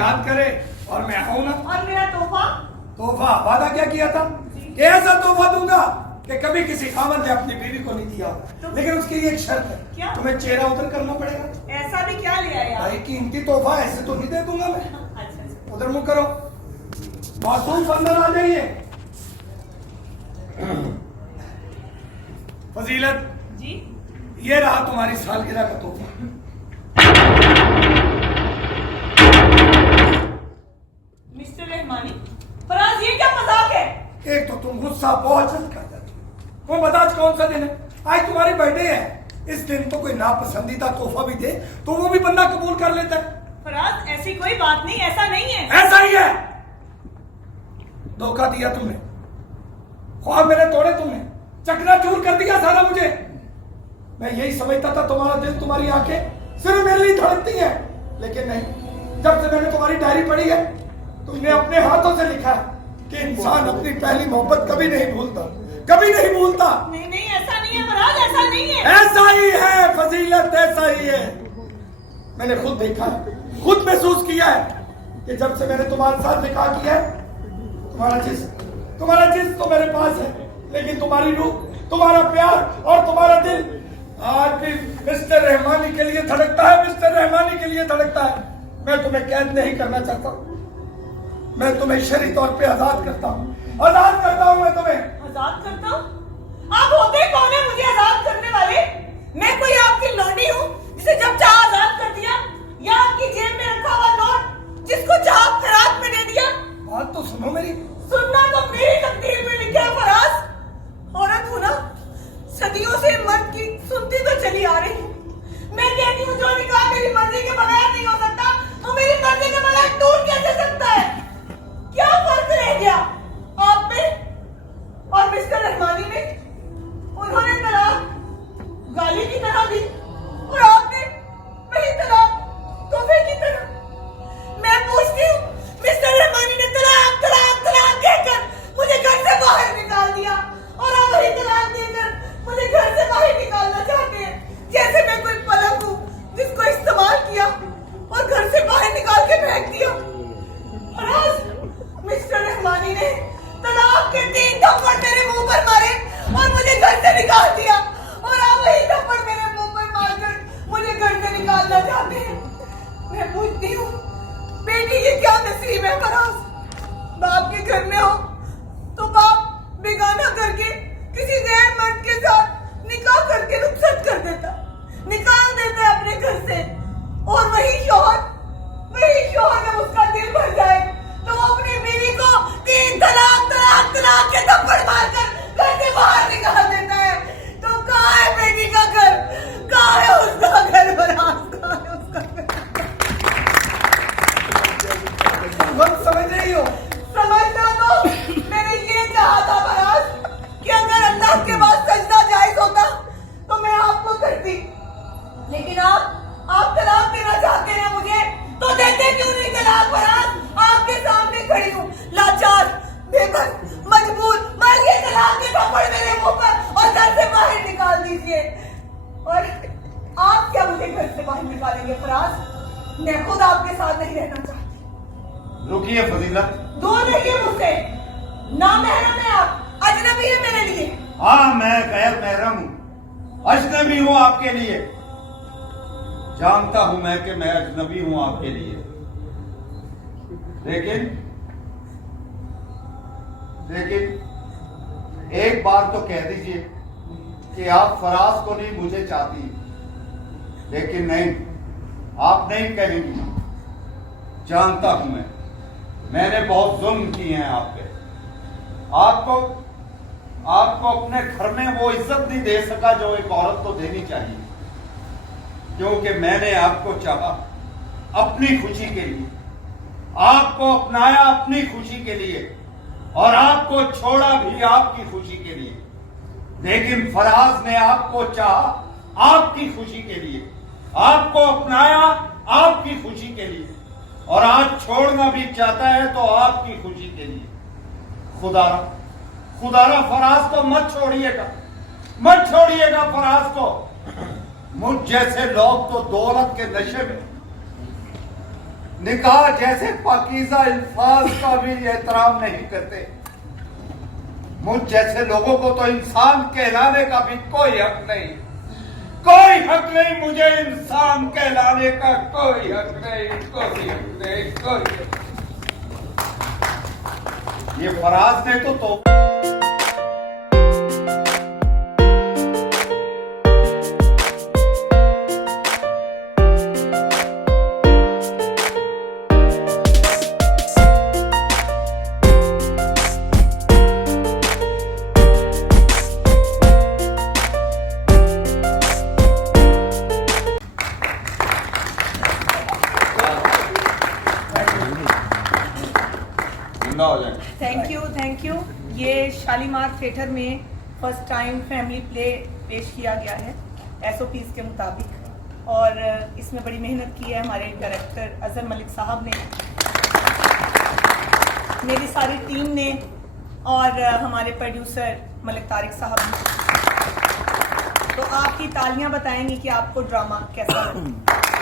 याद करे और मैं आऊं ना। और मेरा तोहफा? तोहफा वादा क्या किया था कि ऐसा तोहफा दूंगा कि कभी किसी खामन ने अपनी बीवी को नहीं दिया होगा। लेकिन उसकी एक शर्त है, क्या? तुम्हें चेहरा उतर करना पड़ेगा। ऐसा भी क्या ले आए आप? भाई कीमती तोहफा ऐसे तो नहीं दे दूंगा मैं। अच्छा। उधर मुंह करो, मासूम अंदर आ जाइए। फजीलत जी? ये रहा तुम्हारी सालगिरह का तोहफा। मिस्टर रहमानी, फराज ये क्या मजाक है? एक तो तुम गुस्सा बहुत जल्द कर देते हो। वो बता आज कौन सा दिन है? आज तुम्हारी बर्थडे है। इस दिन तो कोई नापसंदीदा तोहफा भी दे तो वो भी बंदा कबूल कर लेता है। फराज ऐसी कोई बात नहीं, ऐसा नहीं है। ऐसा ही है। धोखा दिया तुमने, ख्वाब मेरे तोड़े तुमने, चकनाचूर कर दिया सारा मुझे। मैं यही समझता था तुम्हारा दिल, तुम्हारी आंखें सिर्फ मेरे लिए धड़कती है, लेकिन नहीं। जब से मैंने तुम्हारी डायरी पढ़ी है, तुमने अपने हाथों से लिखा है कि इंसान अपनी पहली मोहब्बत कभी नहीं भूलता, कभी नहीं भूलता। नहीं नहीं, ऐसा नहीं है फराज, ऐसा नहीं है। ऐसा ही है फजीलत, ऐसा ही है। मैंने खुद देखा है, खुद महसूस किया है कि जब से मैंने तुम्हारे साथ निकाह किया है, तुम्हारा जिस्म तो मेरे पास है, लेकिन तुम्हारी रूह, तुम्हारा प्यार और तुम्हारा दिल आज भी मिस्टर रहमानी के लिए धड़कता है, मिस्टर रहमानी के लिए धड़कता है। मैं तुम्हें कैद नहीं करना चाहता, मैं तुम्हें शरई तौर पे आजाद करता हूँ, आजाद करता हूँ मैं तुम्हें। आजाद करता हूँ? आप होते कौन है मुझे आजाद करने वाले? मैं कोई आपकी लौंडी हूँ जिसे जब चाह आजाद कर दिया, या आपकी जेब में रखा हुआ नोट जिसको चाह खराब में दे दिया? बात तो सुनो मेरी। सुनना तो मेरी तकदीर में लिखा है फराज। औरत हूँ ना, सदियों से मर्द की सुनती तो चली आ रही हूँ। मैं कहती हूँ जो निकाह मेरी मर्जी के बगैर नहीं हो सकता, वो मेरी मर्जी के बगैर टूट कैसे सकता है? क्या फर्क रह गया आप में और मिस्टर रहमानी में? उन्होंने तलाक गाली की तरह दी और आपने वही तलाक तोहफे की तरह। मैं पूछती हूँ, मिस्टर रहमानी ने तलाक तलाक तलाक कहकर मुझे घर से बाहर निकाल दिया और आप वही तलाक देकर मुझे घर से बाहर निकालना चाहते हैं, जैसे मैं कोई पलंग हूँ जिसको इस्तेमाल किया और घर से बाहर निकाल के फेंक दिया। फराज, मिस्टर रहमानी ने तलाक के 3 थप्पड़ मेरे मुंह पर मारे और मुझे घर से निकाल दिया, और आप वही थप्पड़ मेरे मुंह पर मारकर मुझे घर से निकालना चाहते हैं। मैं पूछती हूँ, बेटी ये क्या नसीब है फराज? बाप के घर में हो तो बाप बेगाना करके किसी गैर मर्द के साथ निकाह करके रुखसत कर देता, निकाल देता है अपने घर से, और वही शौहर जब उसका दिल भर जाए तो वो अपनी बीवी को 3 तलाक तलाक तलाक के थप्पड़ मारकर घर से बाहर निकाल देता है। तो कहाँ है बेटी का घर? कहाँ है उसका घर? फराज, कहाँ है उसका घर? तुम समझ रही हो? समझना तो मैंने ये कहा था फराज कि अगर अल्लाह के बाद सजदा जायज होता तो मैं आपको करती, लेकिन आप तलाक देना चाहते हैं मुझे, तो देते क्यों नहीं तलाक? फराज, आपके सामने खड़ी हूँ, लाचार, बेबस, मजबूर, मारिए तलाक के थप्पड़ मेरे मुंह पर और घर से बाहर निकाल दीजिए। और आप क्या मुझे घर से बाहर निकालेंगे फराज? मैं खुद आपके साथ नहीं रहना चाहती। रुकिए फजीलत, दूर रहिए मुझसे, ना महरम है आप, अजनबी है मेरे लिए। हाँ मैं गैर महरम हूँ, अजनबी हूँ आपके लिए। जानता हूं मैं कि मैं अजनबी हूं आपके लिए, लेकिन एक बार तो कह दीजिए कि आप फराज को नहीं मुझे चाहती। लेकिन नहीं, आप नहीं कहेंगी। जानता हूं मैंने बहुत जुल्म किए हैं आप पे। आपको अपने घर में वो इज्जत नहीं दे सका जो एक औरत को देनी चाहिए, क्योंकि मैंने आपको चाहा अपनी खुशी के लिए, आपको अपनाया अपनी खुशी के लिए, और आपको छोड़ा भी आपकी खुशी के लिए। लेकिन फराज ने आपको चाहा आपकी खुशी के लिए, आपको अपनाया आपकी खुशी के लिए, और आज छोड़ना भी चाहता है तो आपकी खुशी के लिए। खुदारा फराज को मत छोड़िएगा फराज को। मुझ जैसे लोग तो दौलत के नशे में निकाह जैसे पाकीज़ा अल्फाज का भी एहतराम नहीं करते। मुझ जैसे लोगों को तो इंसान कहलाने का भी कोई हक नहीं, कोई हक नहीं। मुझे इंसान कहलाने का कोई हक नहीं, कोई हक नहीं, कोई हक नहीं। ये फराज ने तो जिंदा हो जाए। Thank you. ये शालीमार थिएटर में फर्स्ट टाइम फैमिली प्ले पेश किया गया है SOPs के मुताबिक, और इसमें बड़ी मेहनत की है हमारे डायरेक्टर अजहर मलिक साहब ने, मेरी सारी टीम ने, और हमारे प्रोड्यूसर मलिक तारिक साहब ने। तो आपकी तालियां बताएंगी कि आपको ड्रामा कैसा लगा।